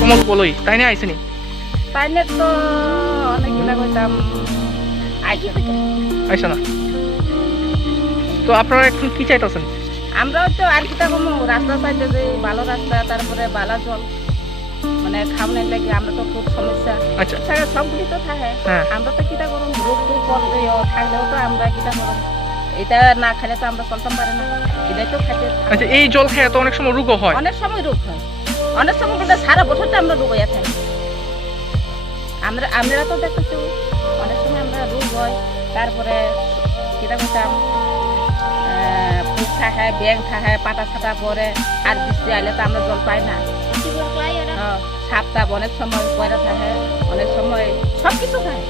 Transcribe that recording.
কমল বলই তাই না আইসিনি তাইলে তো অনেকগুলা কইতাম আইসা না তো আপনারা এখন কি চাইতেছেন? আমরাও তো আর কিটা কম রাস্তা চাইতে যে ভালো রাস্তা, তারপরে বালা জল, মানে খাওয়ানোর লাগে আমরা তো খুব সমস্যা। আচ্ছা সবগুলি তো থাকে, হ্যাঁ। আমরা তো কিটা করুন, রোগ টুক করলে থাকলেও তো আমরা কিটা করুন, এটা না খেলে তো আমরা চলতাম পারি না, এটাই তো খাইতে। আচ্ছা এই জল খেয়ে তো অনেক সময় রোগও হয়। অনেক সময় রোগ হয়, অনেক সময় বলতে সারা বছরটা আমরা রোগ হয়ে থাকি। আমরা তো দেখতেছি অনেক সময় আমরা রোগ হয়, তারপরে কিটা করতাম পুক থাকে, ব্যাং থাকে, পাতা ছাতা পরে, আর বৃষ্টি আইলে তো আমরা জল পাই না। সাপটাপ অনেক সময় পয়রা থাকে, অনেক সময় সব কিছু খায়।